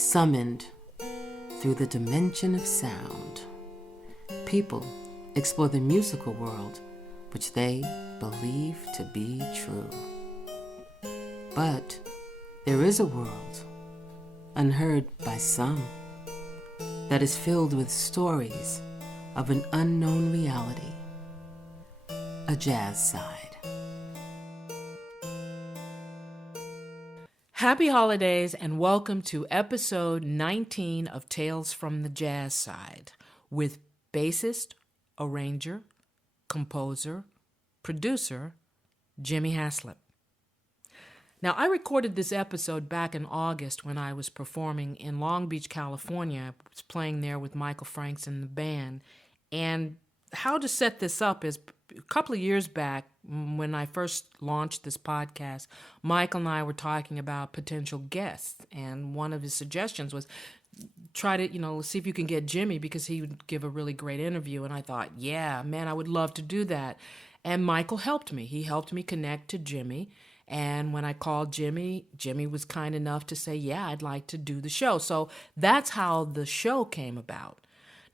Summoned through the dimension of sound, people explore the musical world which they believe to be true. But there is a world, unheard by some, that is filled with stories of an unknown reality, a jazz side. Happy holidays and welcome to episode 19 of Tales from the Jazz Side with bassist, arranger, composer, producer, Jimmy Haslip. Now, I recorded this episode back in August when I was performing in Long Beach, California. I was playing there with Michael Franks and the band. And how to set this up is a couple of years back, when I first launched this podcast, Michael and I were talking about potential guests. And one of his suggestions was try to, see if you can get Jimmy because he would give a really great interview. And I thought, yeah, man, I would love to do that. And Michael helped me. He helped me connect to Jimmy. And when I called Jimmy, Jimmy was kind enough to say, yeah, I'd like to do the show. So that's how the show came about.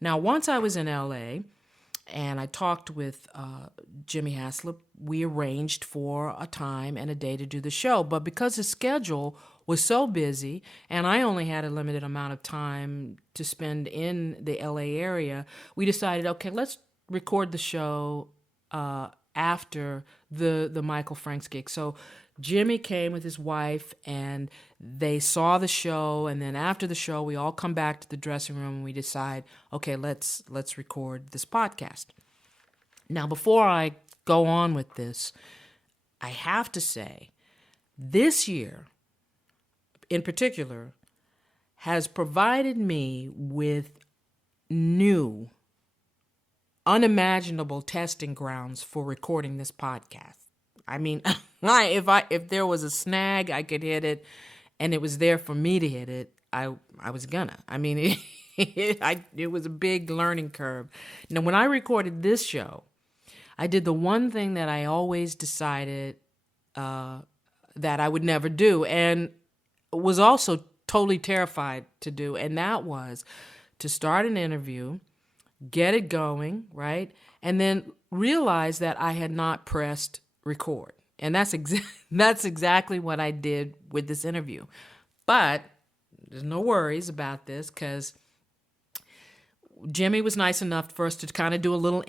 Now, once I was in LA and I talked with Jimmy Haslip, we arranged for a time and a day to do the show. But because his schedule was so busy and I only had a limited amount of time to spend in the LA area, we decided, okay, let's record the show after the Michael Franks gig. So Jimmy came with his wife and they saw the show, and then after the show we all come back to the dressing room and we decide, okay, let's record this podcast. Now, before I go on with this, I have to say this year in particular has provided me with new, unimaginable testing grounds for recording this podcast. I mean, if there was a snag, I could hit it, and it was there for me to hit it, I was gonna. I mean, it was a big learning curve. Now, when I recorded this show, I did the one thing that I always decided that I would never do, and was also totally terrified to do, and that was to start an interview, get it going, right, and then realize that I had not pressed record. And that's exactly what I did with this interview. But there's no worries about this because Jimmy was nice enough for us to kind of do a little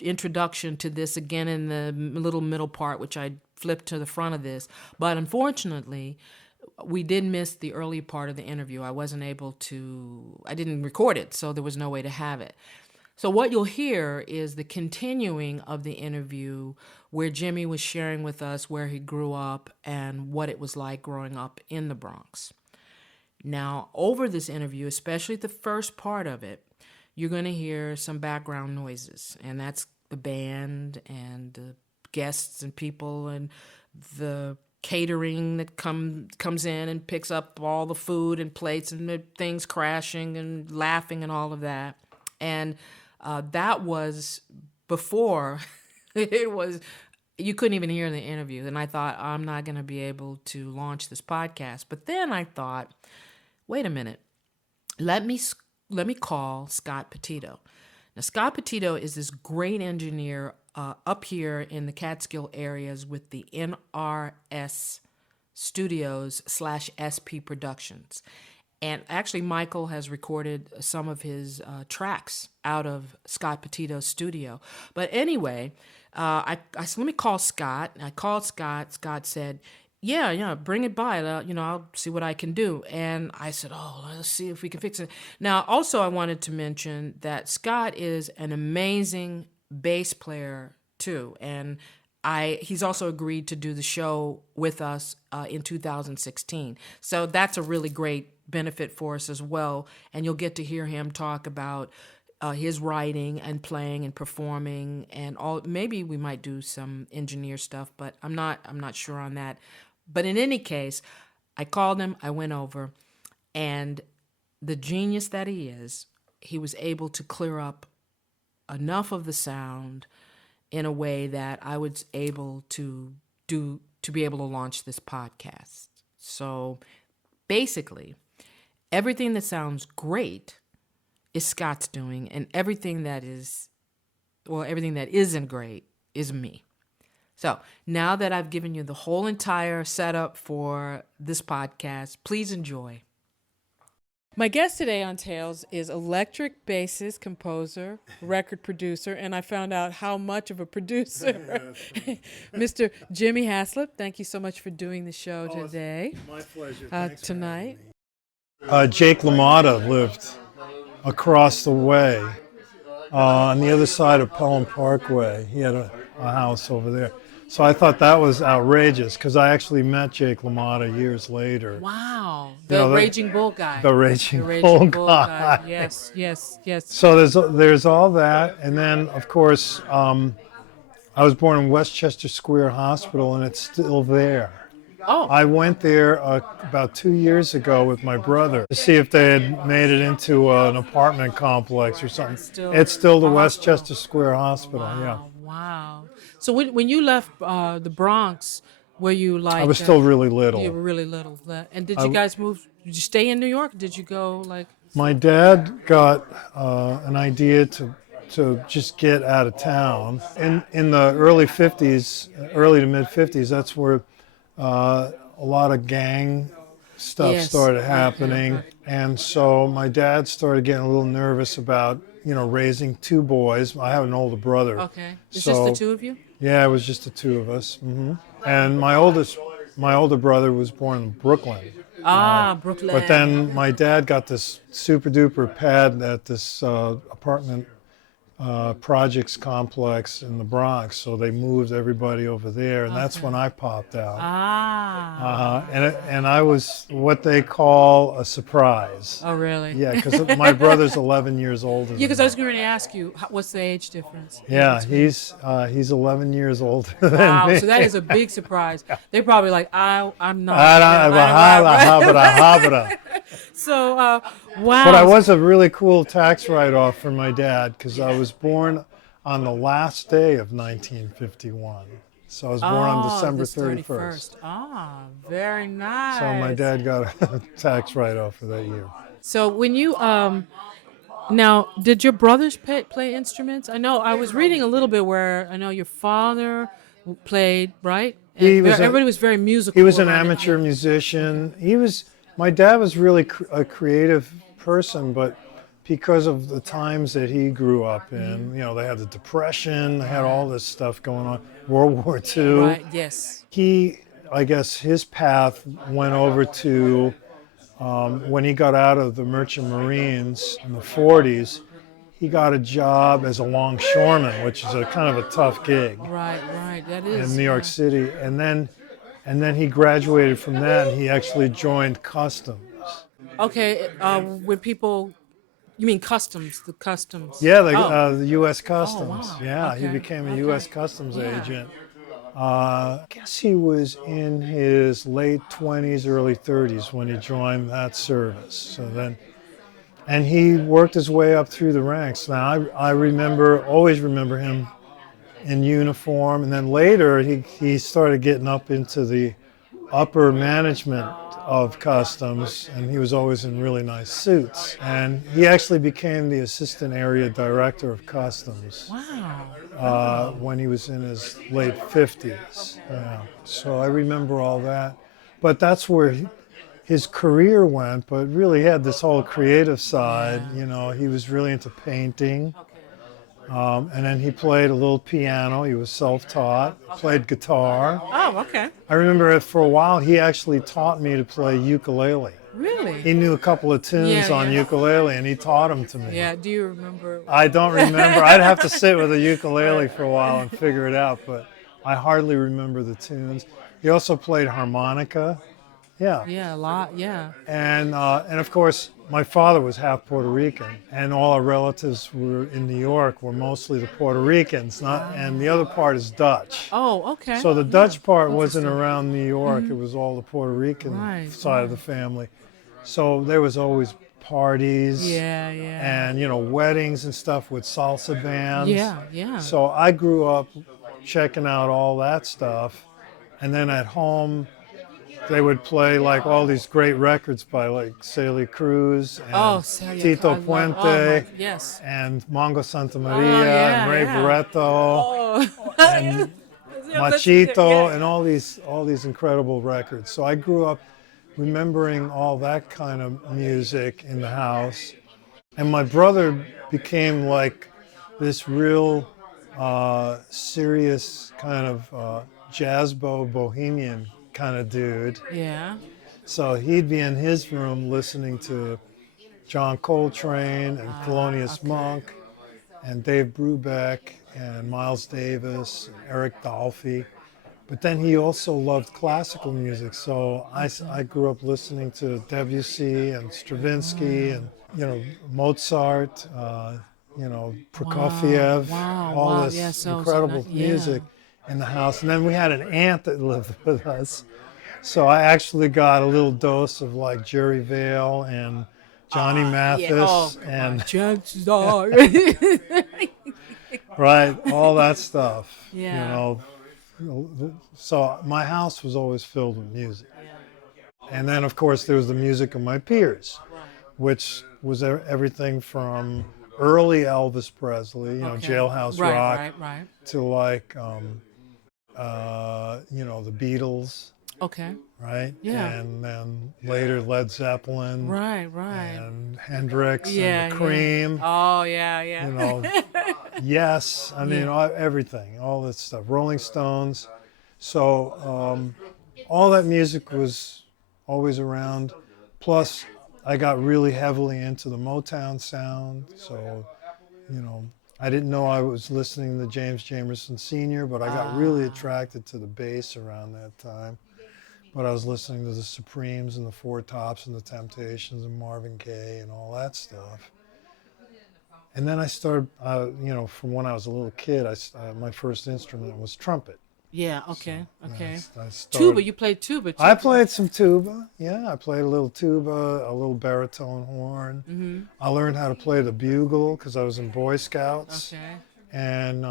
introduction to this again in the little middle part, which I flipped to the front of this. But unfortunately, we did miss the early part of the interview. I didn't record it, so there was no way to have it. So what you'll hear is the continuing of the interview where Jimmy was sharing with us where he grew up and what it was like growing up in the Bronx. Now, over this interview, especially the first part of it, you're going to hear some background noises, and that's the band and the guests and people and the catering that comes in and picks up all the food and plates and the things crashing and laughing and all of that. And that was before you couldn't even hear the interview. And I thought, I'm not going to be able to launch this podcast. But then I thought, wait a minute, let me call Scott Petito. Now, Scott Petito is this great engineer up here in the Catskill areas with the NRS Studios /SP Productions. And actually, Michael has recorded some of his tracks out of Scott Petito's studio. But anyway, I said, let me call Scott. I called Scott. Scott said, yeah, bring it by. I'll see what I can do. And I said, let's see if we can fix it. Now, also, I wanted to mention that Scott is an amazing bass player, too. And he's also agreed to do the show with us in 2016. So that's a really great benefit for us as well. And you'll get to hear him talk about his writing and playing and performing and all. Maybe we might do some engineer stuff, but I'm not sure on that. But in any case, I called him, I went over, and the genius that he is, he was able to clear up enough of the sound in a way that I was able to be able to launch this podcast. So basically, everything that sounds great is Scott's doing, and everything that isn't great is me. So now that I've given you the whole entire setup for this podcast, please enjoy. My guest today on Tales is electric bassist, composer, record producer, and I found out how much of a producer, Mr. Jimmy Haslip. Thank you so much for doing the show today. My pleasure. Thanks tonight. Jake LaMotta lived across the way on the other side of Pelham Parkway. He had a house over there. So I thought that was outrageous because I actually met Jake LaMotta years later. Wow. The Raging Bull guy. The Raging Bull guy. Yes. So there's all that. And then, of course, I was born in Westchester Square Hospital, and it's still there. Oh. I went there about 2 years ago with my brother to see if they had made it into an apartment complex or something. It's still the Westchester Square Hospital, yeah. Wow. So when you left the Bronx, were you like... I was still really little. You were really little. And did you guys move... Did you stay in New York? Did you go like... My dad got an idea to just get out of town. In the early to mid 50s, that's where a lot of gang stuff started happening. And so my dad started getting a little nervous about, raising two boys. I have an older brother. Okay. It's just the two of you? Yeah, it was just the two of us. Mm-hmm. And my older brother was born in Brooklyn. Brooklyn. But then my dad got this super duper pad at this apartment projects complex in the Bronx, so they moved everybody over there, and that's when I popped out. And I was what they call a surprise. Oh, really? Yeah, because my brother's 11 years older. Yeah, because I was going to ask you, what's the age difference? Yeah, he's 11 years older than me. So that is a big surprise. They're probably like, I'm not. So, wow. But I was a really cool tax write-off for my dad because I was born on the last day of 1951. So I was born on December 31st. Very nice. So my dad got a tax write-off for that year. So when you, now, did your brothers play instruments? I know I was reading a little bit where I know your father played, right? Everybody was very musical. He was an amateur musician. My dad was really a creative person, but because of the times that he grew up in, they had the Depression, they had all this stuff going on, World War II. Right, yes. I guess his path went over to, when he got out of the Merchant Marines in the 40s, he got a job as a longshoreman, which is a kind of a tough gig. Right, that is. In New York City. And then he graduated from that, and he actually joined Customs. Okay, when people, you mean customs, the customs? Yeah, the U.S. Customs. Oh, wow. Yeah, he became a U.S. Customs agent. I guess he was in his late 20s, early 30s when he joined that service. And he worked his way up through the ranks. Now, I always remember him in uniform, and then later he started getting up into the upper management of Customs, and he was always in really nice suits. And he actually became the assistant area director of Customs. Wow. When he was in his late 50s. Yeah. So I remember all that. But that's where his career went, but really he had this whole creative side. He was really into painting. And then he played a little piano. He was self-taught, played guitar. Oh, okay. I remember for a while he actually taught me to play ukulele. Really? He knew a couple of tunes on ukulele, and he taught them to me. Yeah, do you remember? I don't remember. I'd have to sit with a ukulele for a while and figure it out, but I hardly remember the tunes. He also played harmonica. Yeah. Yeah, a lot, yeah. And of course, my father was half Puerto Rican, and all our relatives were in New York were mostly the Puerto Ricans, and the other part is Dutch. Oh, okay. So the Dutch part wasn't around New York. It was all the Puerto Rican side of the family. So there was always parties and, weddings and stuff with salsa bands. Yeah. So I grew up checking out all that stuff. And then at home, they would play like all these great records by like Celia Cruz and Celia, Tito I love- Puente yes. and Mongo Santa Maria and Ray Barretto Oh. and Machito and all these incredible records. So I grew up remembering all that kind of music in the house. And my brother became like this real serious kind of bohemian kind of dude. Yeah. So he'd be in his room listening to John Coltrane and Thelonious Monk and Dave Brubeck and Miles Davis and Eric Dolphy. But then he also loved classical music. So I grew up listening to Debussy and Stravinsky and, Mozart, Prokofiev, all this incredible music in the house. And then we had an aunt that lived with us. So I actually got a little dose of like Jerry Vale and Johnny Mathis and chances are. right, all that stuff. Yeah. So my house was always filled with music. And then of course there was the music of my peers, which was everything from early Elvis Presley, Jailhouse Rock, to like the Beatles. Okay. Right? Yeah. And then later Led Zeppelin. Right. And Hendrix and the Cream. Oh, yeah. Yes. I mean, everything, all that stuff. Rolling Stones. So all that music was always around. Plus, I got really heavily into the Motown sound. So, I didn't know I was listening to James Jamerson Sr., but I got really attracted to the bass around that time. But I was listening to the Supremes and the Four Tops and the Temptations and Marvin Gaye and all that stuff. And then I started, from when I was a little kid, my first instrument was trumpet. Yeah, okay. I Tuba, you played tuba too. I played some tuba, I played a little tuba, a little baritone horn. Mm-hmm. I learned how to play the bugle because I was in Boy Scouts. Okay. And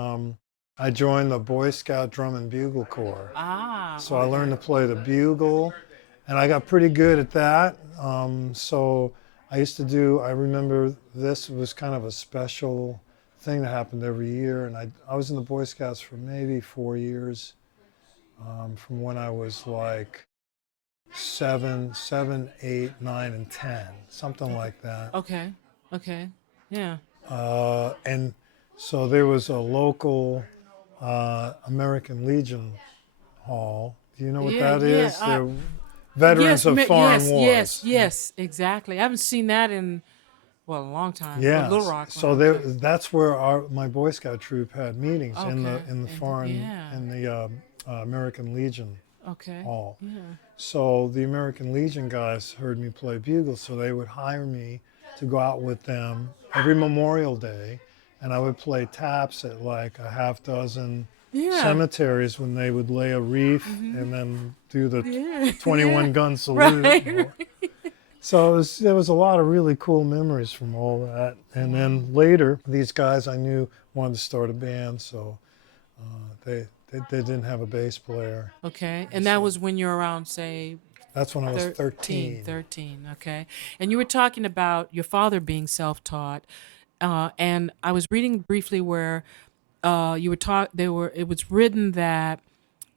I joined the Boy Scout Drum and Bugle Corps. So I learned to play the bugle, and I got pretty good at that. So I remember this was kind of a special thing that happened every year, and I was in the Boy Scouts for maybe 4 years, from when I was like 7, 8, 9, and 10, something like that. Okay, yeah. And so there was a local American Legion Hall. Do you know what that is? They're veterans of foreign wars. Yes, exactly. I haven't seen that in, a long time. Yeah. Little Rock. So that's where my Boy Scout troop had meetings in the American Legion Hall. Yeah. So the American Legion guys heard me play bugle, so they would hire me to go out with them every Memorial Day. And I would play taps at like a half dozen cemeteries when they would lay a wreath and then do the 21-gun salute. Right. So there was a lot of really cool memories from all that. And then later, these guys I knew wanted to start a band, so they didn't have a bass player. Okay, and that was when you were around, say... That's when I was 13. 13, okay. And you were talking about your father being self-taught. And I was reading briefly where you were it was written that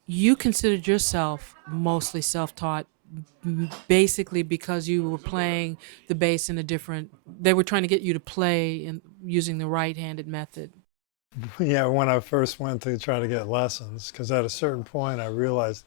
you considered yourself mostly self-taught, basically because you were playing the bass in they were trying to get you to play using the right-handed method. Yeah, when I first went to try to get lessons, because at a certain point I realized,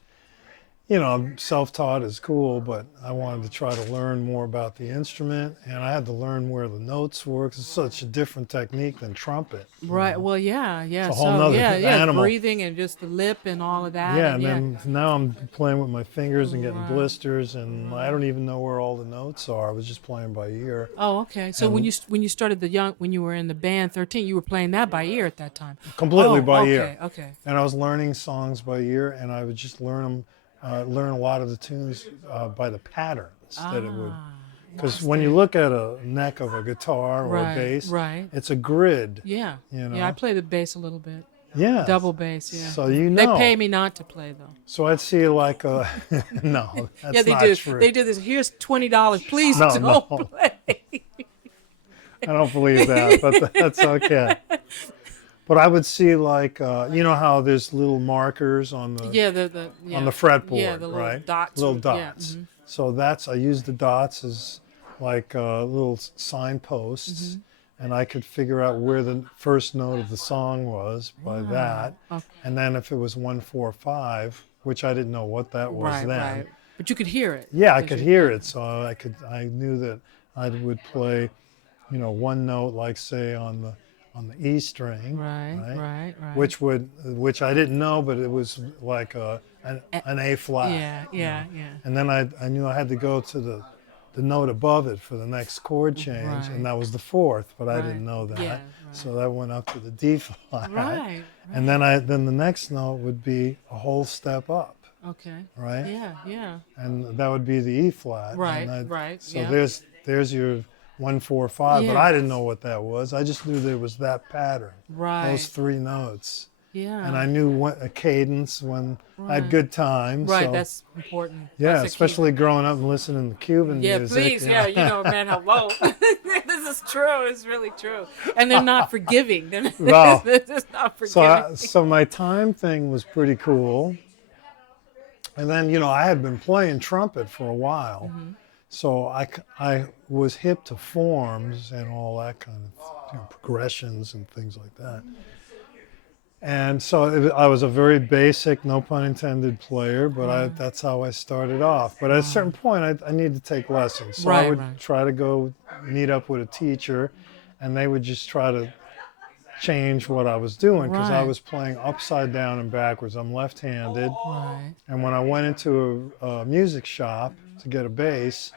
self-taught is cool, but I wanted to try to learn more about the instrument, and I had to learn where the notes were, 'cause it's such a different technique than trumpet. Right. Well, yeah. It's a whole nother animal. Breathing and just the lip and all of that. Yeah, and then now I'm playing with my fingers and getting blisters, and I don't even know where all the notes are. I was just playing by ear. Oh, okay. So when you started when you were in the band 13, you were playing that by ear at that time. Completely by ear. Okay. And I was learning songs by ear, and I would just learn a lot of the tunes by the patterns that it would. Because when you look at a neck of a guitar or a bass, it's a grid. Yeah. Yeah, I play the bass a little bit. Yeah. Double bass, yeah. So you They know. pay me not to play though. So I'd see like a no, that's Yeah, they not do. true. They do this. Here's $20. Please No, don't no. play. I don't believe that, but that's okay. But I would see like you know how there's little markers on the Yeah, on the fretboard, yeah, the little right? dots. Little Yeah, dots. mhm. So I use the dots as like little signposts, and I could figure out where the first note of the song was by that. Okay. And then if it was 1-4-5, which I didn't know what that was Right, then. right. But you could hear it. Yeah, I 'cause could you- hear it, so I knew that I would play, you know, one note like say on the E string, Right. which I didn't know, but it was like an A flat. Yeah. And then I knew I had to go to the note above it for the next chord change, Right. and that was the fourth, but I Right. didn't know that. Yeah, right. So that went up to the D flat. Right. And then the next note would be a whole step up, Okay. right? Yeah. And that would be the E flat. Right, And right, So yeah. there's your 1-4-5, but Yeah. I didn't know what that was. I just knew there was that pattern, Right. those three notes. Yeah. And I knew what a cadence when I had good time. Right, so, that's important. yeah, That's the key. especially growing up and listening to Cuban Yeah, music. please. Yeah, you know, man, hello. This is true. It's really true. And they're not forgiving. Wow. They're just not forgiving. So my time thing was pretty cool. And then, you know, I had been playing trumpet for a while. So I was hip to forms and all that kind of progressions and things like that. And so I was a very basic, no pun intended, player, but that's how I started off. But at a certain point, I needed to take lessons. So I would try to go meet up with a teacher, and they would just try to change what I was doing because I Right. was playing upside down and backwards. I'm left-handed. Right. And when I went into a music shop to get a bass,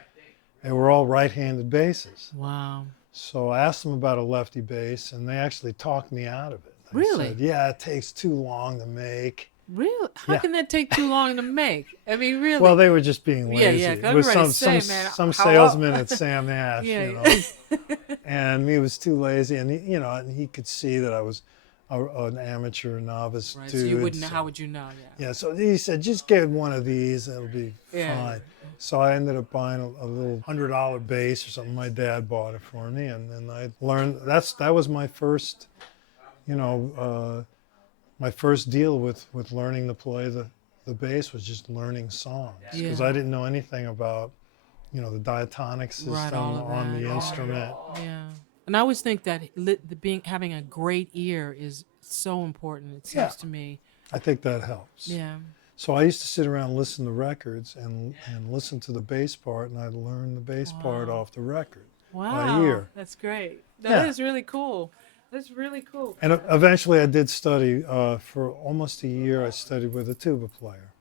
they were all right-handed basses. Wow. So I asked them about a lefty bass, and they actually talked me out of it. They Really? said, yeah, it takes too long to make. Really? How Yeah. can that take too long to make? I mean, really? Well, they were just being Yeah, lazy. yeah, It was everybody some say, man, some how- salesman at Sam Ash, Yeah. you know, and he was too lazy, and and he could see that I was an amateur novice Right, dude. so you wouldn't know. How would you know? Yeah. Yeah, so he said, just get one of these, and it'll be Yeah. fine. So I ended up buying a little $100 bass or something. My dad bought it for me, and then I learned. That was my first, my first deal with learning to play the bass was just learning songs because Yeah. I didn't know anything about, the diatonic system all of on that, the yeah. instrument. Yeah. And I always think that having a great ear is so important. It seems Yeah. to me. I think that helps. Yeah. So I used to sit around and listen to records and listen to the bass part, and I'd learn the bass part off the record. Wow. ear. That's great. That Yeah. is really cool. That's really cool. And eventually I did study, for almost a year, I studied with a tuba player.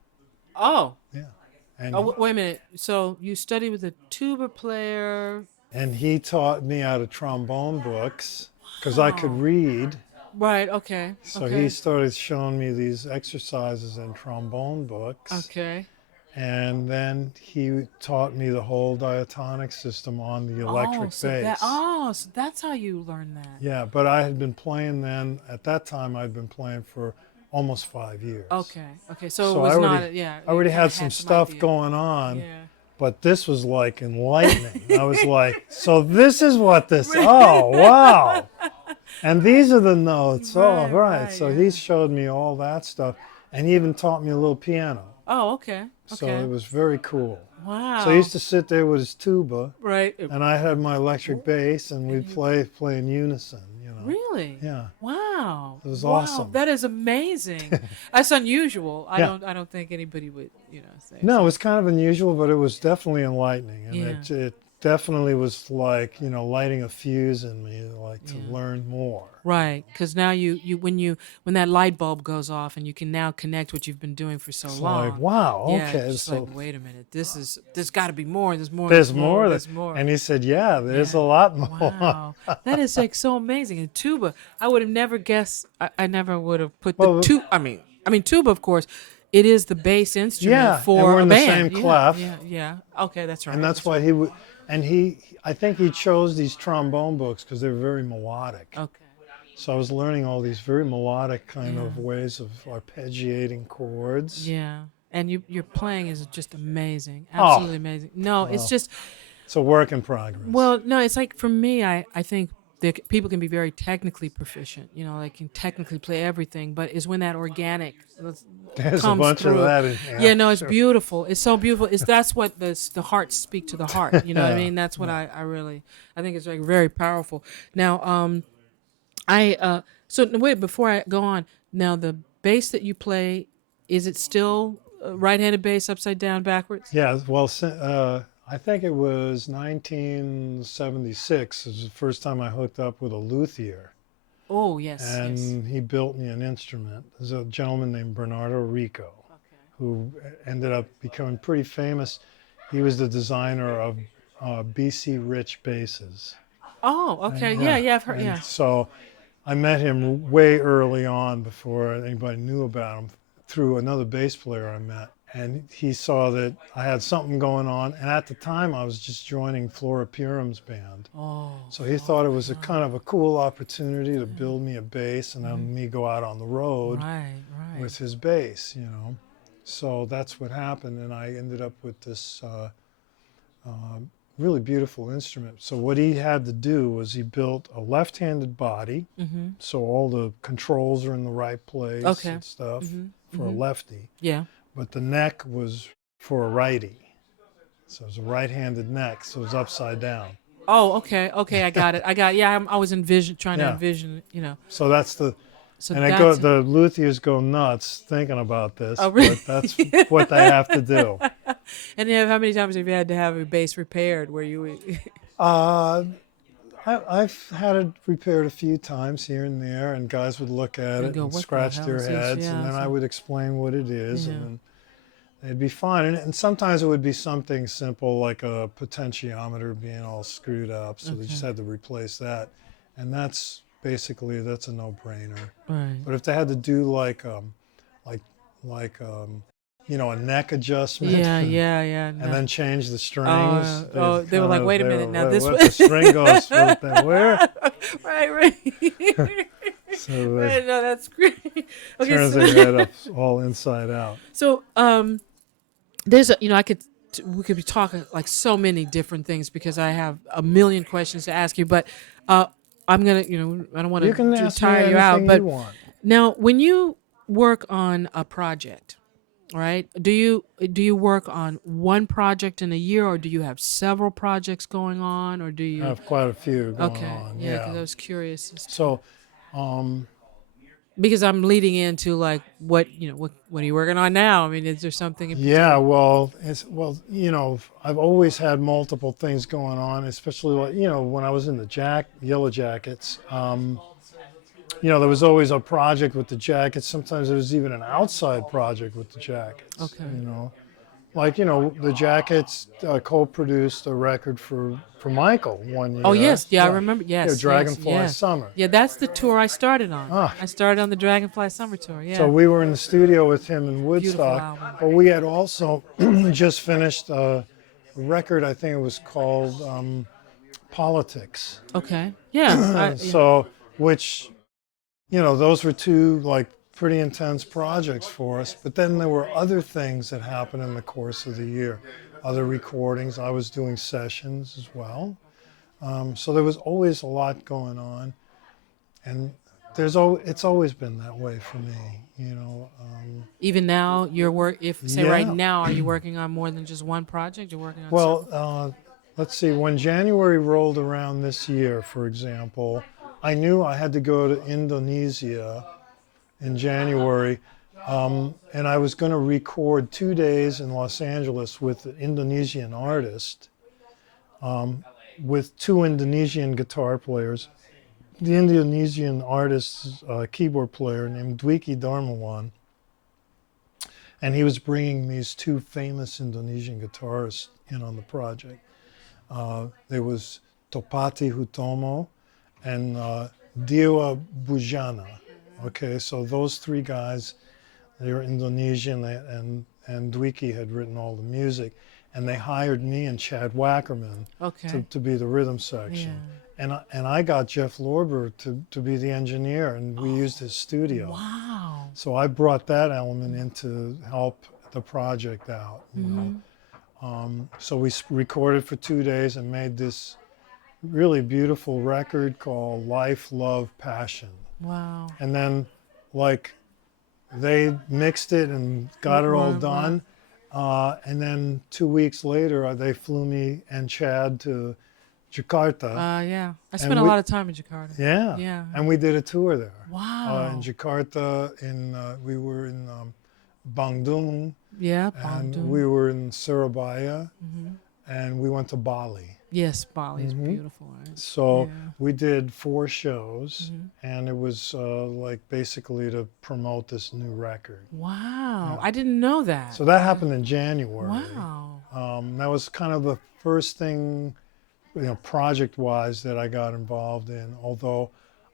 Oh. Yeah. And, Wait a minute. So you studied with a tuba player. and he taught me out of trombone books because I could read. Right. Okay. So okay. he started showing me these exercises in trombone books. Okay. And then he taught me the whole diatonic system on the electric bass. So that's how you learned that. Yeah, but I had been playing then. At that time, I'd been playing for almost 5 years. Okay. So it So was I already, not. Yeah. I already you had kinda some stuff idea. going on, Yeah. but this was like enlightening. I was like, so this is what this. Oh, wow! And these are the notes. Right, Oh, right. right, So yeah. he showed me all that stuff, and he even taught me a little piano. Oh, okay. So Okay. it was very cool. Wow. So he used to sit there with his tuba, Right. and I had my electric bass, and we'd play in unison. Really? Yeah. Wow. It was Wow, awesome. That is amazing. That's unusual. Yeah. I don't think anybody would, say. No, it was kind of unusual, but it was definitely enlightening, and Yeah. it definitely was like lighting a fuse in me, like to Yeah. learn more. Right, because now when that light bulb goes off and you can now connect what you've been doing for so It's long. like, wow, Yeah, okay, it's just so like, wait a minute, there's got to be more. There's more. there's more. There's more. And he said, yeah, there's Yeah. a lot more. Wow, that is like so amazing. And tuba, I would have never guessed. I never would have put Well, the tuba. I mean, tuba, of course, it is the bass instrument Yeah, and for we're a in the band. same clef. Yeah. Okay, that's right. And that's why he would, and I think he chose these trombone books because they were very melodic. Okay. So I was learning all these very melodic kind of ways of arpeggiating chords. Yeah. And your playing is just amazing. Oh. Absolutely amazing. No, it's Well, just, it's a work in progress. well, no, it's like for me, I think that people can be very technically proficient. You know, they can technically play everything, but it's when that organic There's a comes bunch through. of that in here. Yeah, no, it's beautiful. It's so beautiful. That's what the heart speak to the heart. You know what I Yeah. mean? That's what I think it's like very powerful. Now, so wait, before I go on, now the bass that you play, is it still right-handed bass, upside down, backwards? Yeah, well, I think it was 1976 is the first time I hooked up with a luthier. Oh, yes, And yes. he built me an instrument. There's a gentleman named Bernardo Rico, who ended up becoming pretty famous. He was the designer of BC Rich basses. Oh, okay. And, Yeah, I've heard, and yeah. So I met him way early on before anybody knew about him through another bass player I met. And he saw that I had something going on. And at the time, I was just joining Flora Purim's band. Oh. So he thought it was a kind of a cool opportunity to build me a bass and then me go out on the road Right. with his bass, you know. So that's what happened. And I ended up with this really beautiful instrument. So what he had to do was he built a left-handed body. So all the controls are in the right place and stuff for a lefty. Yeah. But the neck was for a righty. So it was a right-handed neck, so it was upside down. Oh, okay. I got it. Yeah, I was trying to envision, you know. So that's the, So and that's the luthiers go nuts thinking about this, Oh, really? but that's what they have to do. And how many times have you had to have a bass repaired where you I've had it repaired a few times here and there, and guys would look at it go, and "What the scratch hell their is this?" heads, Yeah, and then I so- would explain what it is, Yeah. and then they'd be fine. And sometimes it would be something simple like a potentiometer being all screwed up, so they just had to replace that. And that's basically, that's a no-brainer. Right. But if they had to do like you know, a neck adjustment, Yeah. and then change the strings. They were like, wait a minute, now this what way. the string goes for where? Right. So Right, no, that's great. Okay, turns their head up all inside out. so there's we could be talking like so many different things because I have a million questions to ask you, but I'm gonna, I don't want You can to ask me tire you out. anything But you want. now, when you work on a project, right? Do you work on one project in a year, or do you have several projects going on, or do you? I have quite a few going Okay, on. yeah, because I was curious. So, Because I'm leading into like what are you working on now? I mean, is there something? yeah, well, I've always had multiple things going on, especially like, when I was in the Yellowjackets. There was always a project with the Jackets. Sometimes there was even an outside project with the Jackets. Okay. The Jackets co-produced a record for Michael one year. Oh yes, yeah, I remember. Yes, Dragonfly yes. Summer. Yeah, that's the tour I started on. Ah. I started on the Dragonfly Summer tour. Yeah. So we were in the studio with him in Woodstock, album. but we had also just finished a record. I think it was called Politics. Okay. Yeah. So, which, those were two like pretty intense projects for us. But then there were other things that happened in the course of the year, other recordings. I was doing sessions as well. So there was always a lot going on, and it's always been that way for me, Even now, right Yeah. now, are you working on more than just one project? You're working on. Well, let's see. When January rolled around this year, for example, I knew I had to go to Indonesia in January, and I was going to record 2 days in Los Angeles with an Indonesian artist, with two Indonesian guitar players. The Indonesian artist's keyboard player named Dwiki Darmawan, and he was bringing these two famous Indonesian guitarists in on the project. There was Topati Hutomo and Dewa Bujana. Okay, so those three guys, they were Indonesian, and Dwiki had written all the music. and they hired me and Chad Wackerman Okay. to be the rhythm section. And I got Jeff Lorber to be the engineer, and we used his studio. Wow. So I brought that element in to help the project out. You know? So we recorded for 2 days and made this really beautiful record called Life, Love, Passion. Wow. And then, like, they mixed it and got it all done. And then 2 weeks later, they flew me and Chad to Jakarta. Yeah. I spent a lot of time in Jakarta. Yeah. Yeah. And we did a tour there. Wow. In Jakarta, we were in Bandung. Yeah, And Bandung. we were in Surabaya. And we went to Bali. Yes, Bali is beautiful, right? So we did 4 shows, and it was like basically to promote this new record. Wow. I didn't know that. So that happened in January. Wow. That was kind of the first thing, you know, project-wise that I got involved in, although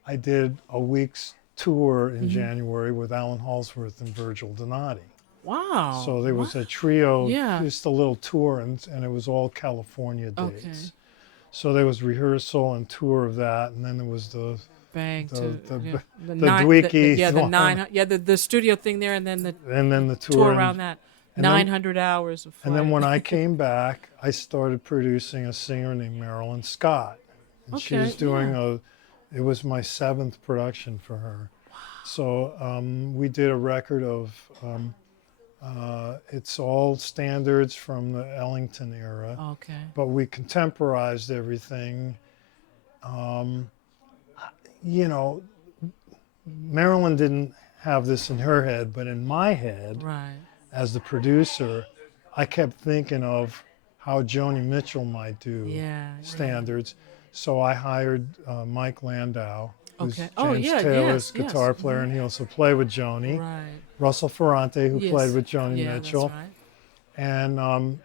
I did a week's tour in January with Alan Halsworth and Virgil Donati. Wow. So there was a trio, Yeah. just a little tour, and it was all California dates. Okay. So there was rehearsal and tour of that, and then there was the Bang the- to the- the the nine, Dweeky yeah, the one. 900, yeah, the studio thing there, and then the tour, tour and- around that. and then- 900 hours of flight. And then when I came back, I started producing a singer named Marilyn Scott. And she Okay, was doing it was my 7th production for her. Wow. So we did a record of, it's all standards from the Ellington era, Okay. but we contemporized everything. You know, Marilyn didn't have this in her head, but in my head, Right. as the producer, I kept thinking of how Joni Mitchell might do Yeah. standards. So I hired Mike Landau, who's Okay. James Oh, yeah, Taylor's yes, guitar yes. player, and he also played with Joni. Right. Russell Ferrante, who Yes. played with Joni Yeah, Mitchell. that's right. And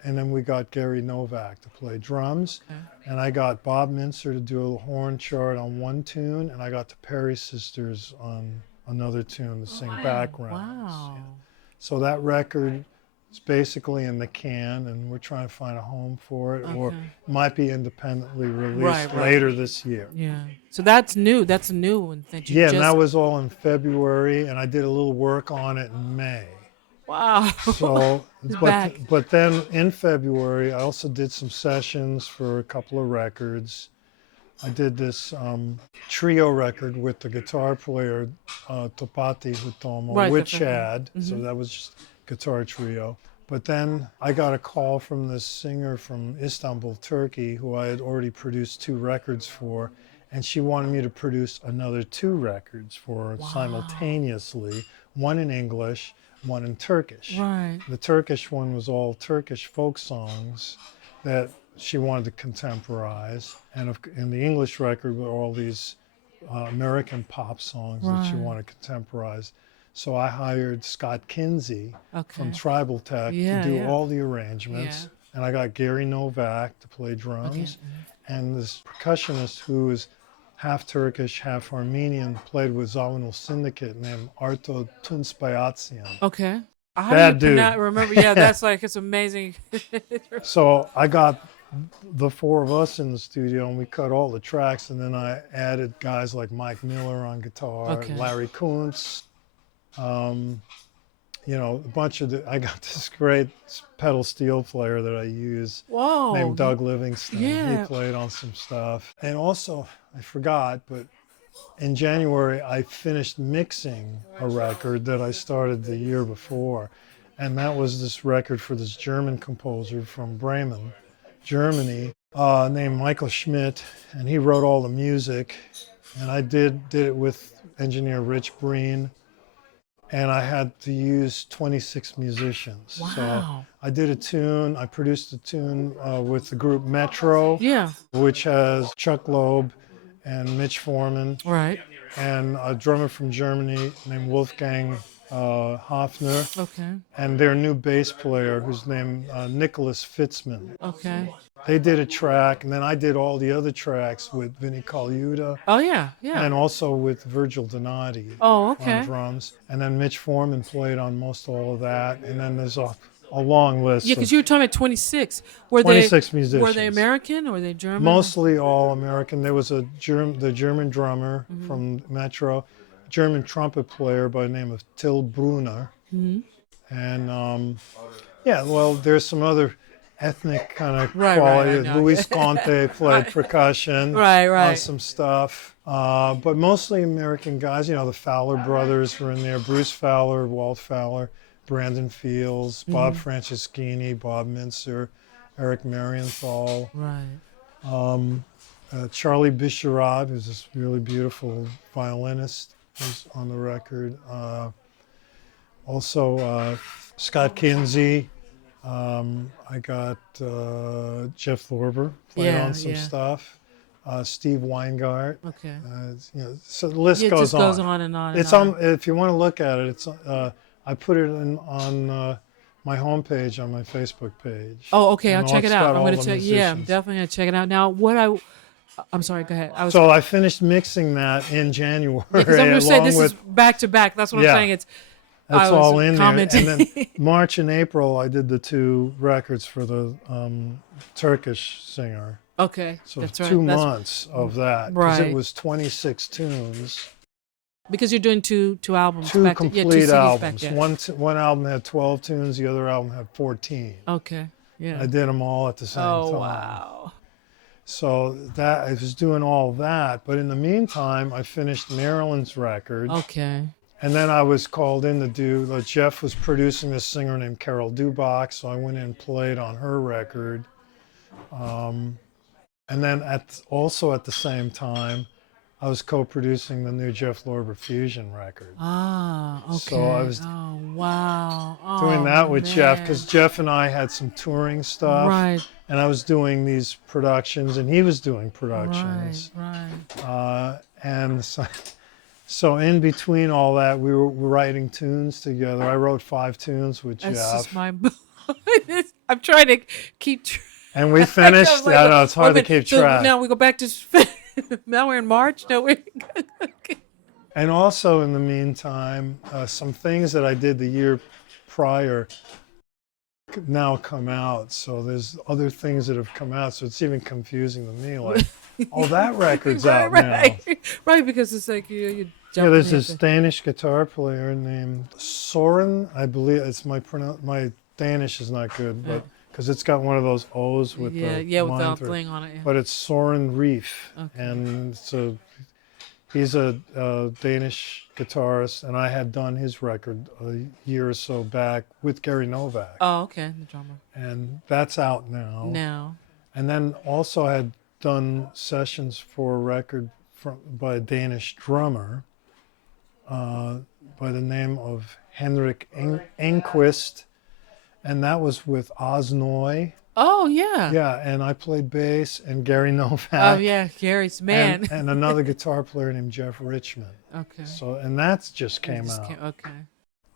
then we got Gary Novak to play drums. Okay. And I got Bob Mincer to do a horn chart on one tune, and I got the Perry Sisters on another tune to sing backgrounds. Wow. Yeah. So that record is basically in the can, and we're trying to find a home for it, or Okay. might be independently released Right. later this year. Yeah. So that's new. That's a new one that you Yeah, just. and that was all in February, and I did a little work on it in May. Wow. So, It's back. but then in February, I also did some sessions for a couple of records. I did this trio record with the guitar player Topati Hutomo Right, with the- Chad. So that was just guitar trio. But then I got a call from this singer from Istanbul, Turkey, who I had already produced 2 records for, and she wanted me to produce another 2 records for her simultaneously, one in English, one in Turkish. Right. The Turkish one was all Turkish folk songs that she wanted to contemporize, and the English record were all these American pop songs that she Right. wanted to contemporize. So I hired Scott Kinsey from Okay. Tribal Tech Yeah, to do yeah. all the arrangements, and I got Gary Novak to play drums, and this percussionist who is half Turkish, half Armenian, played with Zavinul Syndicate, named Arto Tunçbayatyan. Okay. How Bad do you dude. remember? Yeah, that's like, it's amazing. So I got the 4 of us in the studio, and we cut all the tracks, and then I added guys like Mike Miller on guitar, Okay. Larry Kuntz, you know, a bunch of I got this great pedal steel player that I use Whoa. named Doug Livingston. Yeah. He played on some stuff. And also, I forgot, but in January, I finished mixing a record that I started the year before. And that was this record for this German composer from Bremen, Germany, named Michael Schmidt. And he wrote all the music. And I did it with engineer Rich Breen. And I had to use 26 musicians. Wow. So I did a tune, I produced a tune with the group Metro, Yeah. which has Chuck Loeb and Mitch Foreman, Right. and a drummer from Germany named Wolfgang Hofner, Okay. and their new bass player who's named Nicholas Fitzman. Okay. They did a track, and then I did all the other tracks with Vinnie Colaiuta, Oh, yeah. Yeah. and also with Virgil Donati Oh, okay. on drums. And then Mitch Foreman played on most all of that. And then there's a a long list. Yeah, because you were talking about 26. Were 26 musicians. Were they American or were they German? Mostly all American. There was the German drummer from Metro, German trumpet player by the name of Till Brunner. And well, there's some other ethnic kind of quality. Luis Conte played percussion on some stuff. But mostly American guys. You know, the Fowler brothers were in there. Bruce Fowler, Walt Fowler, Brandon Fields, Bob Franceschini, Bob Mintzer, Eric Marienthal. Charlie Bisharat, who's this really beautiful violinist, was on the record. Also, Scott Kinsey. I got Jeff Lorber playing on some stuff. Steve Weingart. Okay. You know, so the list goes on. It just goes on and on. It's on. If you want to look at it, it's. I put it on my homepage on my Facebook page. Oh, okay. I'll check it out. I'm going to check. Yeah, I'm definitely gonna check it out. Now, I'm sorry. Go ahead. So I finished mixing that in January. Because I'm gonna say this is back to back. That's what I'm saying. That's all in there. And then March and April, I did the 2 records for the Turkish singer. Okay, so that's right. 2 months of that. Because Right. it was 26 tunes. Because you're doing two albums. 2 complete CDs albums. Back, One album had 12 tunes, the other album had 14. Okay, yeah. I did them all at the same time. Oh, wow. So that I was doing all that. But in the meantime, I finished Marilyn's record. Okay. And then I was called in to do, Jeff was producing this singer named Carol Dubach, so I went in and played on her record. And then also at the same time, I was co-producing the new Jeff Lorber Fusion record. Ah, okay. So I was doing that with Jeff, because Jeff and I had some touring stuff. Right. And I was doing these productions, and he was doing productions. Right. And so in between all that, we were writing tunes together. I wrote 5 tunes with Jeff. That's just my... I'm trying to keep... And we finished. I know it's hard to keep track. So now we go back to. Now we're in March. No, we're. Okay. And also in the meantime, some things that I did the year prior now come out. So there's other things that have come out. So it's even confusing to me. Like, oh, that record's out now. Right, because it's like you. Yeah, there's this Danish guitar player named Soren. I believe it's my Danish is not good, but. Because it's got one of those O's with with the thing on it. Yeah. But it's Soren Reef, Okay. and so he's a Danish guitarist, and I had done his record a year or so back with Gary Novak. Oh, okay, the drummer. And that's out now. And then also I had done sessions for a record by a Danish drummer by the name of Henrik Enquist. And that was with Osnoy. Oh, yeah. Yeah, and I played bass, and Gary Novak. Oh, yeah, Gary's man. And another guitar player named Jeff Richmond. Okay. So, and that just came out. Okay.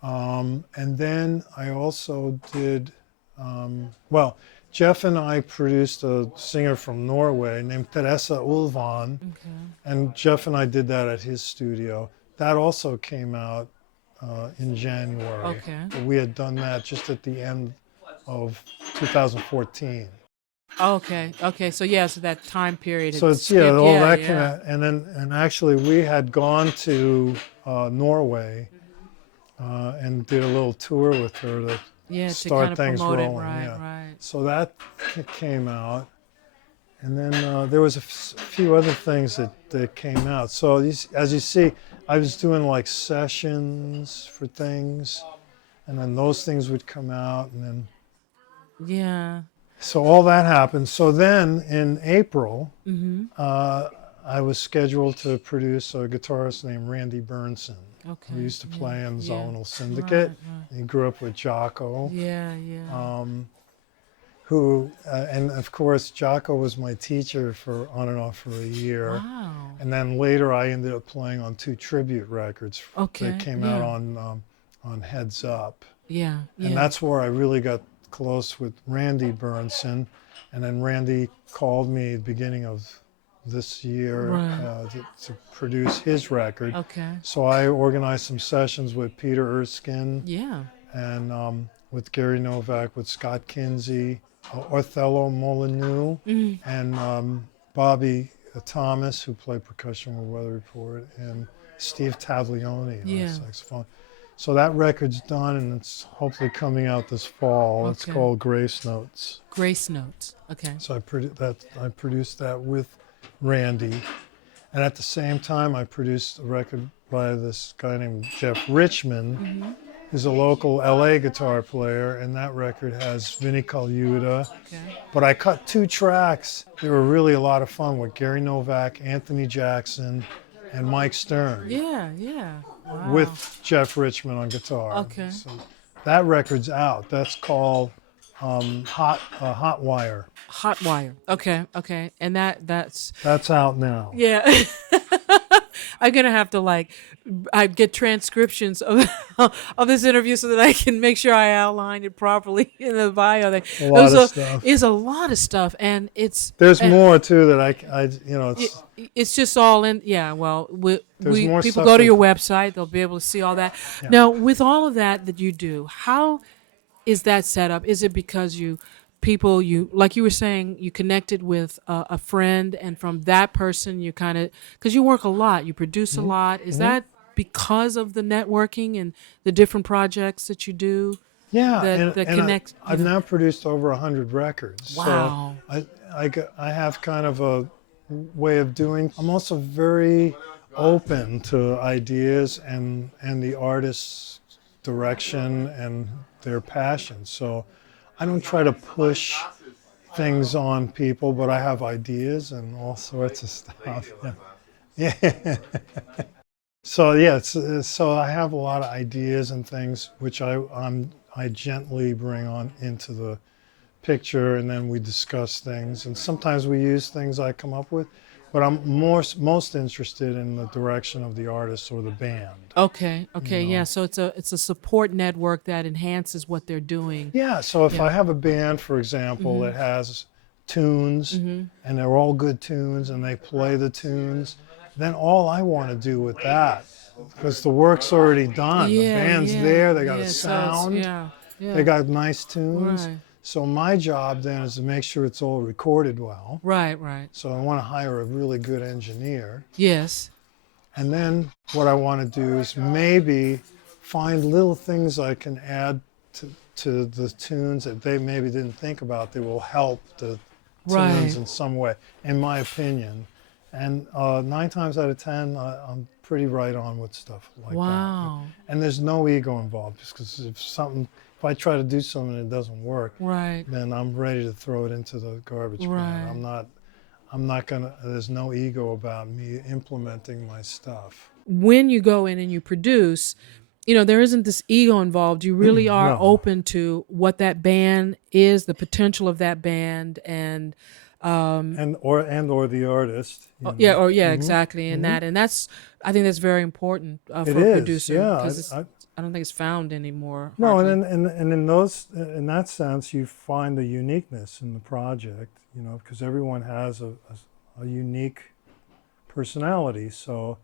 And then I also did, Jeff and I produced a singer from Norway named Teresa Ulvan. Okay. And Jeff and I did that at his studio. That also came out in January. Okay. But we had done that just at the end of 2014. Okay. So so that time period. So it's all that came out, and actually we had gone to Norway and did a little tour with her to start to things promote rolling. Right. So that came out, and then there was a few other things that came out. So as you see, I was doing like sessions for things, and then those things would come out, and then. Yeah. So all that happened. So then in April, I was scheduled to produce a guitarist named Randy Bernson, who used to play in Zonal Syndicate. Right. He grew up with Jocko. Yeah. Who, and of course, Jocko was my teacher on and off for a year. Wow. And then later I ended up playing on 2 tribute records that came out on Heads Up. Yeah. And that's where I really got close with Randy Bernson. And then Randy called me at the beginning of this year to produce his record. Okay. So I organized some sessions with Peter Erskine. Yeah. And with Gary Novak, with Scott Kinsey, Othello Molyneux, and Bobby Thomas, who played percussion with Weather Report, and Steve Taglioni on saxophone. So that record's done, and it's hopefully coming out this fall. It's called Grace Notes. Grace Notes. Okay. So I produced that with Randy, and at the same time I produced a record by this guy named Jeff Richmond, who's a local LA guitar player, and that record has Vinnie Colaiuta. Okay. But I cut 2 tracks. They were really a lot of fun with Gary Novak, Anthony Jackson, and Mike Stern. Yeah, yeah. Wow. With Jeff Richmond on guitar. Okay. So that record's out. That's called Hot Wire. Hot Wire. Okay, okay. And that's out now. Yeah. I'm gonna have to I get transcriptions of this interview so that I can make sure I outline it properly in the bio. A lot of stuff. It's a lot of stuff, and there's more too that it's just all in. Yeah, well, people go to your website; they'll be able to see all that. Yeah. Now, with all of that you do, how is that set up? Is it because like you were saying, you connected with a friend, and from that person you kind of, because you work a lot, you produce a lot. Is that because of the networking and the different projects that you do? Yeah, that connect. I've now produced over 100 records. Wow. So I have kind of a way of doing. I'm also very open to ideas and the artist's direction and their passion. So I don't try to push things on people, but I have ideas and all sorts of stuff. Yeah. So I have a lot of ideas and things which I gently bring on into the picture, and then we discuss things. And sometimes we use things I come up with, but I'm most interested in the direction of the artist or the band. Okay. Yeah. So it's a support network that enhances what they're doing. Yeah. So if I have a band, for example, that has tunes and they're all good tunes and they play the tunes, then all I want to do with that, because the work's already done. The band's there. They got a sound. They got nice tunes. Right. So my job then is to make sure it's all recorded well. Right. So I want to hire a really good engineer. Yes. And then what I want to do is maybe find little things I can add to the tunes that they maybe didn't think about that will help the tunes in some way, in my opinion. And 9 times out of 10, I'm pretty right on with stuff like that. Wow. And there's no ego involved, just because if I try to do something and it doesn't work, then I'm ready to throw it into the garbage can. I'm not gonna. There's no ego about me implementing my stuff. When you go in and you produce, there isn't this ego involved. You really are open to what that band is, the potential of that band, and or the artist. Exactly, and that's I think that's very important for a producer. Because I don't think it's found anymore. No, and in that sense, you find the uniqueness in the project, because everyone has a unique personality. So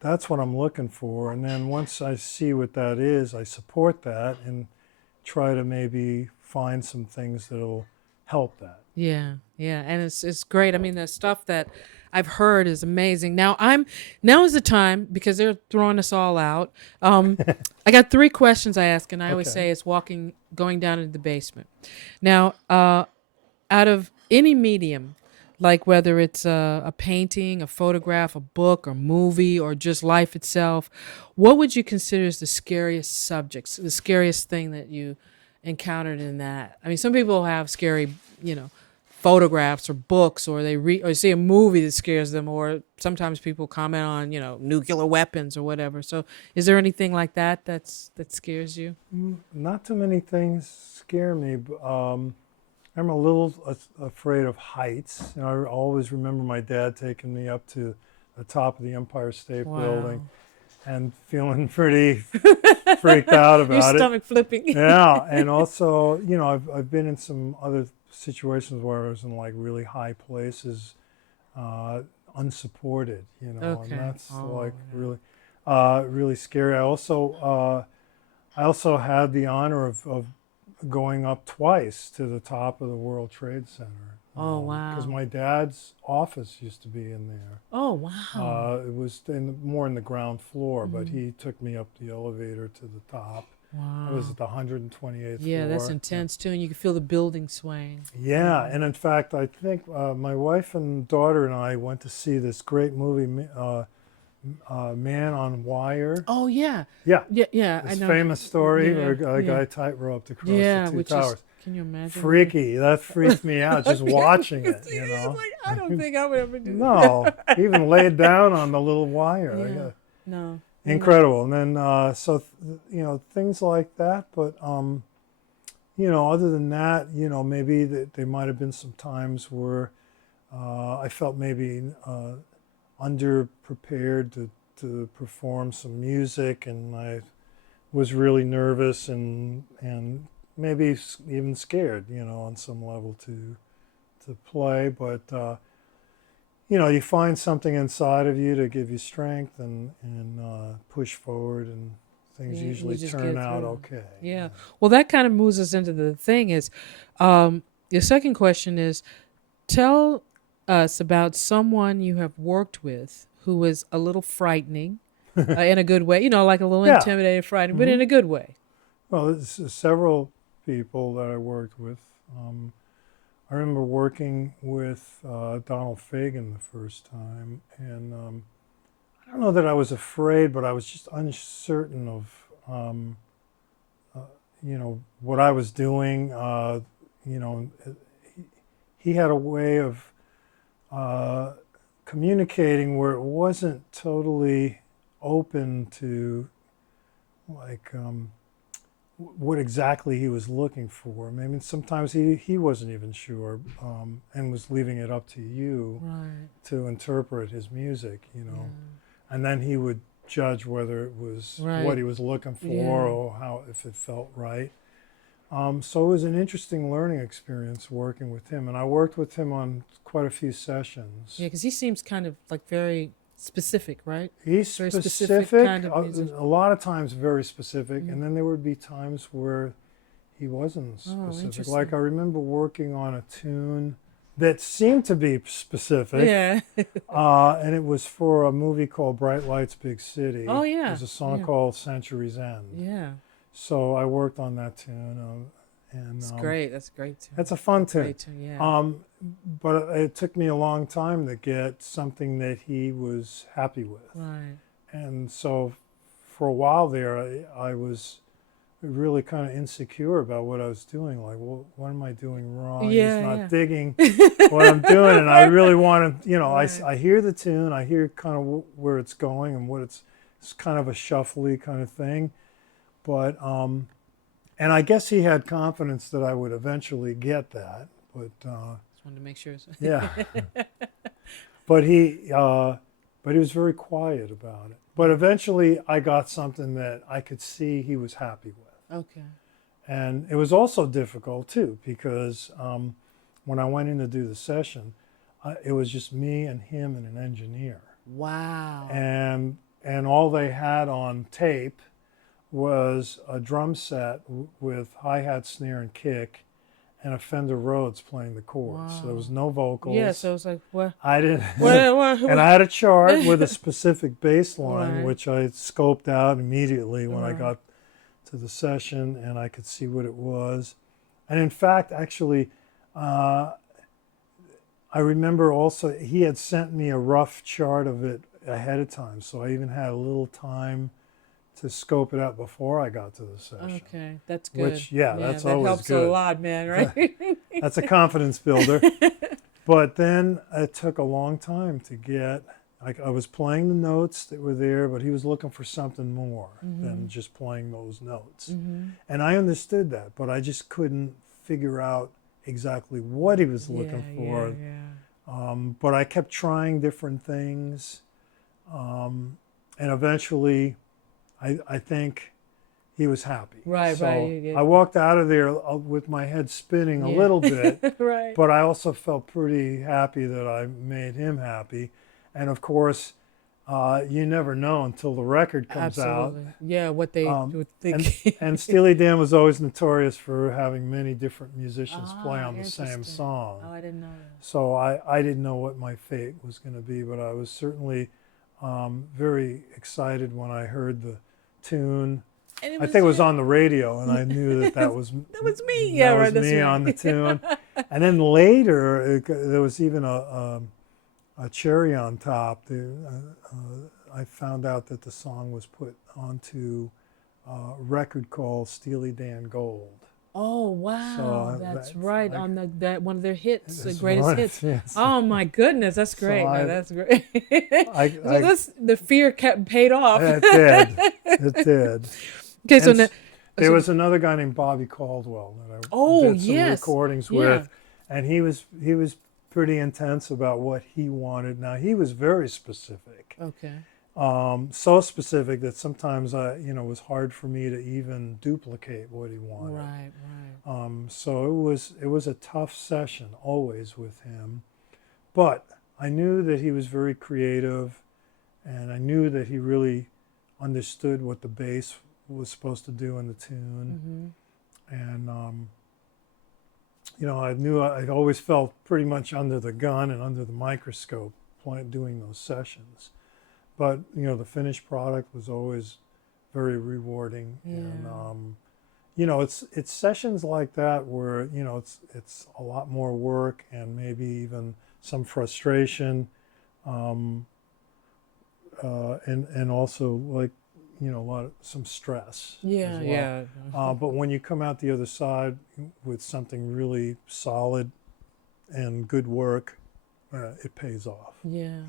that's what I'm looking for. And then once I see what that is, I support that and try to maybe find some things that'll help that. Yeah, and it's great. I mean, the stuff that I've heard is amazing. Now is the time, because they're throwing us all out. I got 3 questions I ask, and I always say it's going down into the basement. Now, out of any medium, like whether it's a painting, a photograph, a book, or movie, or just life itself, what would you consider as the scariest subjects, the scariest thing that you encountered in that? I mean, some people have scary, photographs or books, or they or see a movie that scares them, or sometimes people comment on, nuclear weapons or whatever. So is there anything like that that scares you? Not too many things scare me. I'm a little afraid of heights. I always remember my dad taking me up to the top of the Empire State Building and feeling pretty freaked out about Your stomach flipping. Yeah, and also, I've been in some other situations where I was in really high places, unsupported, and that's really scary. I also had the honor of going up twice to the top of the World Trade Center. Oh, wow. Because my dad's office used to be in there. Oh, wow. It was more in the ground floor, but he took me up the elevator to the top. Wow. I was at the 128th Yeah, floor. that's intense too, and you can feel the building swaying. Yeah, and in fact, I think my wife and daughter and I went to see this great movie, Man on Wire. Oh yeah. Yeah. Yeah. This I know. famous story where Yeah, a guy tight-roped across Yeah, the two which towers. is. Can you imagine? Freaky. That freaked me out just watching it, you It's know. like, I don't think I would ever do that. No, even laid down on the little wire. Yeah. No. Incredible. And then, you know, things like that. But, you know, other than that, you know, maybe there might have been some times where I felt maybe underprepared to perform some music, and I was really nervous and maybe even scared, you know, on some level to play. But you know, you find something inside of you to give you strength and push forward, and things usually turn out okay. Yeah. Well, that kind of moves us into the thing is, your second question is, tell us about someone you have worked with who was a little frightening, in a good way, you know, like a little intimidating, frightening, but in a good way. Well, there's several people that I worked with. I remember working with Donald Fagen the first time, and I don't know that I was afraid, but I was just uncertain of, you know, what I was doing. You know, he had a way of communicating where it wasn't totally open to, like, what exactly he was looking for. Maybe sometimes he wasn't even sure, and was leaving it up to you to interpret his music, you know. And then he would judge whether it was what he was looking for or how, if it felt right. So it was an interesting learning experience working with him, and I worked with him on quite a few sessions. Yeah, because he seems kind of like very specific, right? He's very specific, kind of music. a lot of times very specific, and then there would be times where he wasn't specific. Like I remember working on a tune that seemed to be specific. Yeah. And it was for a movie called Bright Lights, Big City. Oh, yeah. There's a song called Century's End. Yeah. So I worked on that tune. And it's great. That's a great tune. That's a fun tune. Great tune, yeah. But it took me a long time to get something that he was happy with. Right. And so for a while there, I was really kind of insecure about what I was doing. Like, well, what am I doing wrong? Yeah, He's not digging what I'm doing. And I really want to, you know, I hear the tune, I hear kind of where it's going and what it's kind of a shuffly kind of thing. But, and I guess he had confidence that I would eventually get that. But, just wanted to make sure. Yeah. But he was very quiet about it. But eventually I got something that I could see he was happy with. Okay. And it was also difficult too, because when I went in to do the session, it was just me and him and an engineer. Wow. And all they had on tape was a drum set with hi-hat, snare, and kick, and a Fender Rhodes playing the chords. Wow. So there was no vocals. Yeah, so it was like, what? I didn't. What? And I had a chart with a specific bass line, which I scoped out immediately when I got to the session, and I could see what it was. And in fact, actually, I remember also he had sent me a rough chart of it ahead of time, so I even had a little time to scope it out before I got to the session. Okay, that's good. Which, that's that always helps good. a lot, man, right? That's a confidence builder. But then it took a long time to get, like, I was playing the notes that were there, but he was looking for something more than just playing those notes. And I understood that, but I just couldn't figure out exactly what he was looking for. But I kept trying different things. And eventually, I think he was happy. Right. I walked out of there with my head spinning a little bit, but I also felt pretty happy that I made him happy. And of course, You never know until the record comes Absolutely. out. Yeah, what they would And, think. and Steely Dan was always notorious for having many different musicians play Ah, on the same interesting. song. Oh, I didn't know that. So I didn't know what my fate was going to be, but I was certainly very excited when I heard the tune. And I think it was on the radio, and I knew that was that was me. Yeah, that right. was That's me right. on the tune. And then later, there was even a cherry on top. I found out that the song was put onto a record called Steely Dan Gold. Oh wow, So that's right. On that one of their hits, the It's greatest one- hits. yes. Oh my goodness, that's great. I- No, that's great. So I- the fear kept paid off. It did. It did. Okay, so And now, there was another guy named Bobby Caldwell that I Oh, did some yes. recordings Yeah. with, and he was pretty intense about what he wanted. Now he was very specific, okay. so specific that sometimes it was hard for me to even duplicate what he wanted. Right, right. So it was a tough session always with him, but I knew that he was very creative, and I knew that he really understood what the bass was supposed to do in the tune, and I knew I'd always felt pretty much under the gun and under the microscope doing those sessions, but the finished product was always very rewarding. Yeah. And it's sessions like that where it's a lot more work and maybe even some frustration, and also like some stress. Yeah, as well. yeah. But when you come out the other side with something really solid and good work, it pays off. Yeah.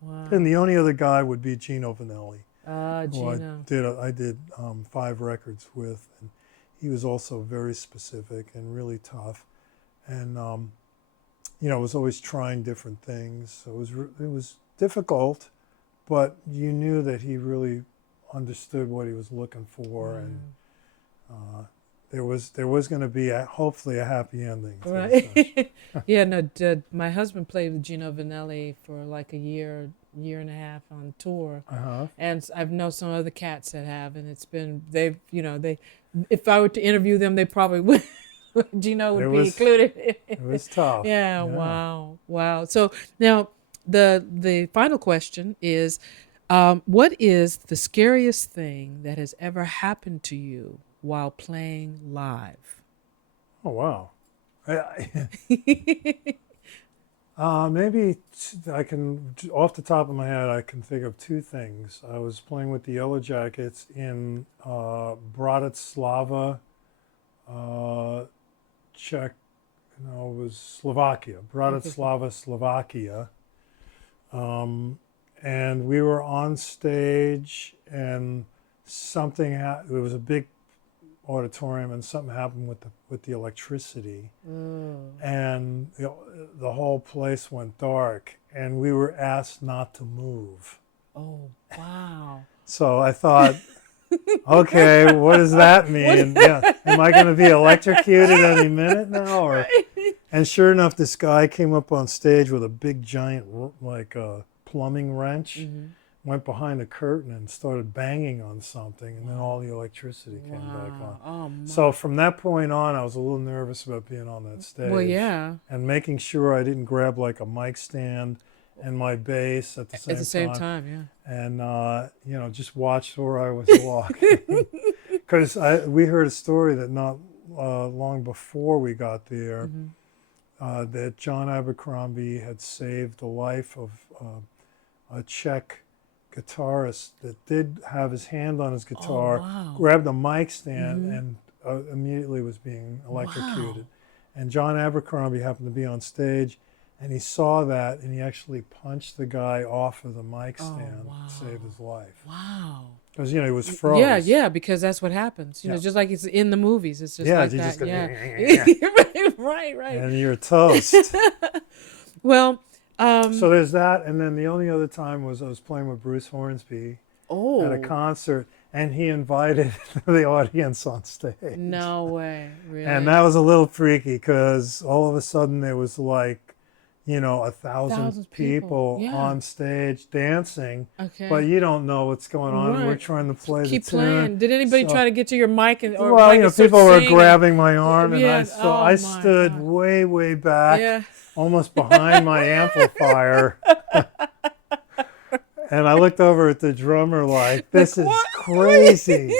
Wow. And the only other guy would be Gino Vanelli, who Gino. I did 5 records with, and he was also very specific and really tough, and was always trying different things. So it was difficult, but you knew that he really understood what he was looking for, and there was going to be hopefully a happy ending. To the Right. Yeah, no, my husband played with Gino Vanelli for like a year and a half on tour. Uh-huh. And I've known some other cats that have, and it's been, if I were to interview them, they probably would, Gino would be included. It was tough. Yeah, wow. So now the final question is, what is the scariest thing that has ever happened to you while playing live? Oh, wow. Maybe I can, off the top of my head, I can think of 2 things. I was playing with the Yellowjackets in Bratislava, Czech, it was Slovakia, Bratislava, Slovakia. And we were on stage, and something it was a big auditorium, and something happened with the electricity, and the whole place went dark, and we were asked not to move. Oh, wow. So I thought, okay, what does that mean? Yeah, am I going to be electrocuted any minute now? And sure enough, this guy came up on stage with a big giant plumbing wrench, went behind the curtain and started banging on something, and then all the electricity came back on. Oh, my. So from that point on, I was a little nervous about being on that stage. Well, yeah. And making sure I didn't grab like a mic stand and my bass at the same time. At the same time, yeah. And, just watch where I was walking. Because we heard a story that not long before we got there, that John Abercrombie had saved the life of a Czech guitarist that did have his hand on his guitar, grabbed a mic stand, and immediately was being electrocuted. Wow. And John Abercrombie happened to be on stage, and he saw that, and he actually punched the guy off of the mic stand to save his life. Wow. Because, he was froze. Yeah, because that's what happens. Just like it's in the movies. It's just like that. Just go, Right. And you're toast. Well, so there's that, and then the only other time was I was playing with Bruce Hornsby at a concert, and he invited the audience on stage. No way, really. And that was a little freaky because all of a sudden there was like, 1,000 Thousands of people yeah. on stage dancing, Okay. but you don't know what's going on. Right. We're trying to play Keep the tune. playing. Did anybody try to get to your mic or well, mic and start people were singing? grabbing my arm, and Yeah. I stood God. way, way back, Yeah. almost behind my amplifier. And I looked over at the drummer like, this is crazy.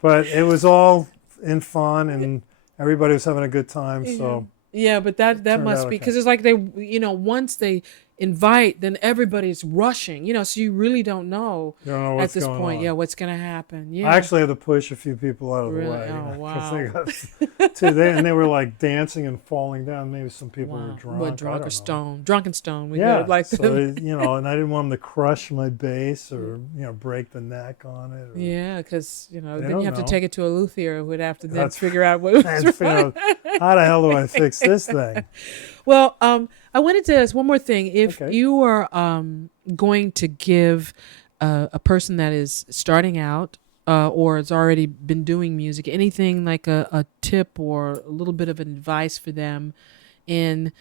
But it was all in fun, and everybody was having a good time. So yeah, but that must be because it's like they, once they invite, then everybody's rushing. So you really don't know at this point. On. Yeah, what's going to happen? Yeah, I actually had to push a few people out of the way. Oh wow! And they were like dancing and falling down. Maybe some people were drunk. What, drunk or stoned? Drunk and stoned. Yeah, like so and I didn't want them to crush my bass or break the neck on it. Yeah, because then you have to take it to a luthier who would have to then figure out what was wrong. How the hell do I fix this thing? Well, I wanted to ask one more thing. If you were going to give a person that is starting out or has already been doing music, anything like a tip or a little bit of advice for them in,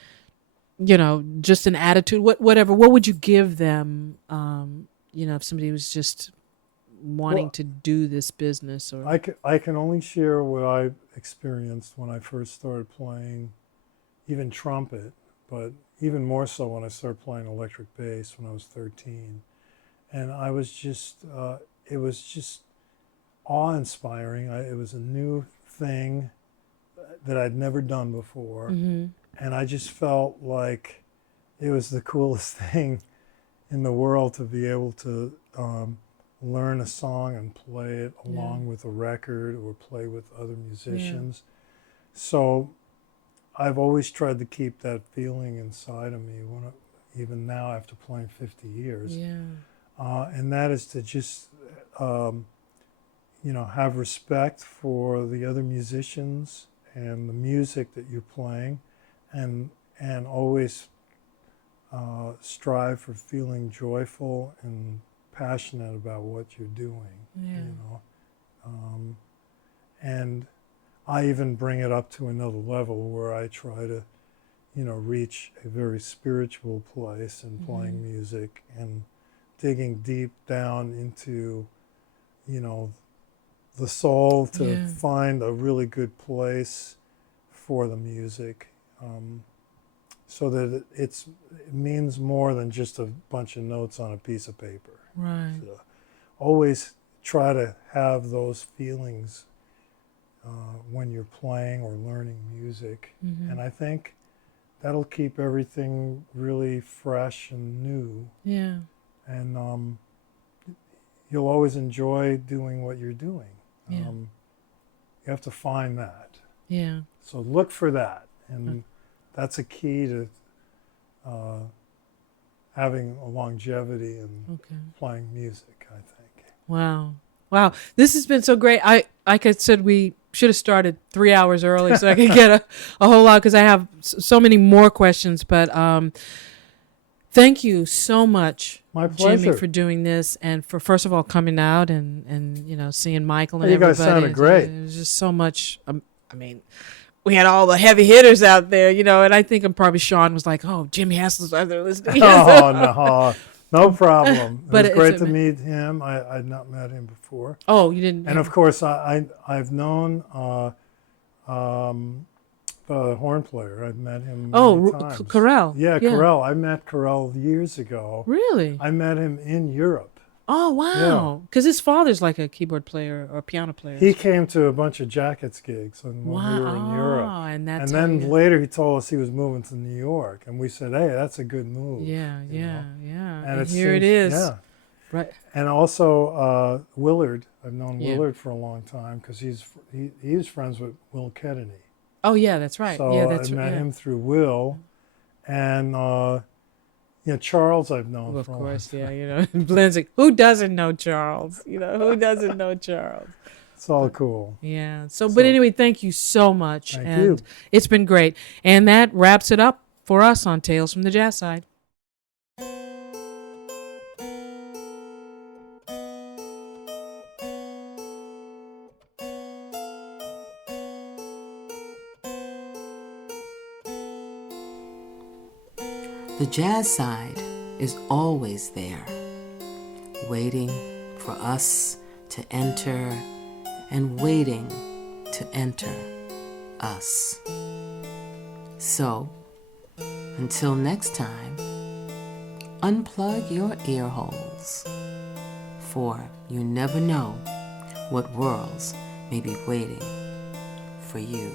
just an attitude, whatever, what would you give them, if somebody was just wanting to do this business? Or I can only share what I experienced when I first started playing even trumpet, but even more so when I started playing electric bass when I was 13. And I was just, it was just awe-inspiring. It was a new thing that I'd never done before. Mm-hmm. And I just felt like it was the coolest thing in the world to be able to learn a song and play it along with a record or play with other musicians. So I've always tried to keep that feeling inside of me, even now after playing 50 years. Yeah. And that is to just, have respect for the other musicians and the music that you're playing, and always strive for feeling joyful and passionate about what you're doing. And I even bring it up to another level where I try to, reach a very spiritual place in playing music and digging deep down into, the soul to find a really good place for the music, so that it means more than just a bunch of notes on a piece of paper. Right. So always try to have those feelings when you're playing or learning music. And I think that'll keep everything really fresh and new. Yeah. And you'll always enjoy doing what you're doing. You have to find that. Yeah. So look for that. And that's a key to having a longevity in playing music, I think. Wow. This has been so great. Like I said, we should have started 3 hours early so I could get a whole lot, because I have so many more questions. But thank you so much, my pleasure, Jimmy, for doing this and for, first of all, coming out and seeing Michael and you everybody. You guys sounded great. It was just so much. We had all the heavy hitters out there, and I think probably Sean was like, "Oh, Jimmy Haslip's out there listening." Oh, no problem. But it was great to meet him. I'd not met him before. Oh, you didn't? And of course, I've known the horn player. I've met him many times. Carell. Yeah, Carell. I met Carell years ago. Really? I met him in Europe. Oh, wow. Because his father's like a keyboard player or a piano player. He came to a bunch of Jackets gigs when we were in Europe. And then later he told us he was moving to New York. And we said, hey, that's a good move. Yeah. And here it is. Yeah. Right. And also Willard. I've known Willard for a long time because he was friends with Will Kennedy. Oh, yeah, that's right. So yeah, that's I met him through Will. And Charles I've known of for course, a long time. yeah, Lindsay, who doesn't know Charles? Who doesn't know Charles? It's all cool. Yeah. But anyway, thank you so much. Thank you. It's been great. And that wraps it up for us on Tales from the Jazz Side. The jazz side is always there, waiting for us to enter and waiting to enter us. So, until next time, unplug your ear holes, for you never know what worlds may be waiting for you.